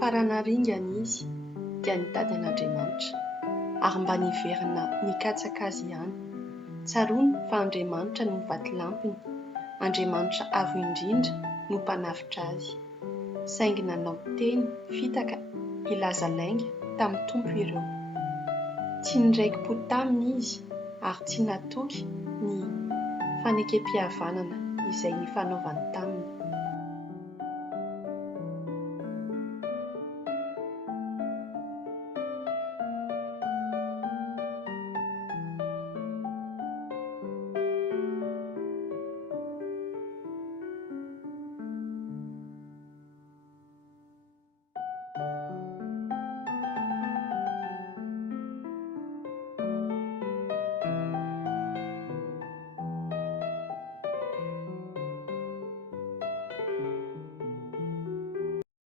Faranaringana izy dia nitady an'Andriamanitra ary mba niverina nikatsaka azy ihany. Tsaroana fa Andriamanitra no nivady lampiny, Andriamanitra avo indrindra no mpanafitra azy. Saingy nanao teny fitaka hilaza lainga tamin'ny tompo ireo. Tsy niraiki-po taminy izy ary tsy natoky ny fanekem-pihavanana izay nifanaovany taminy.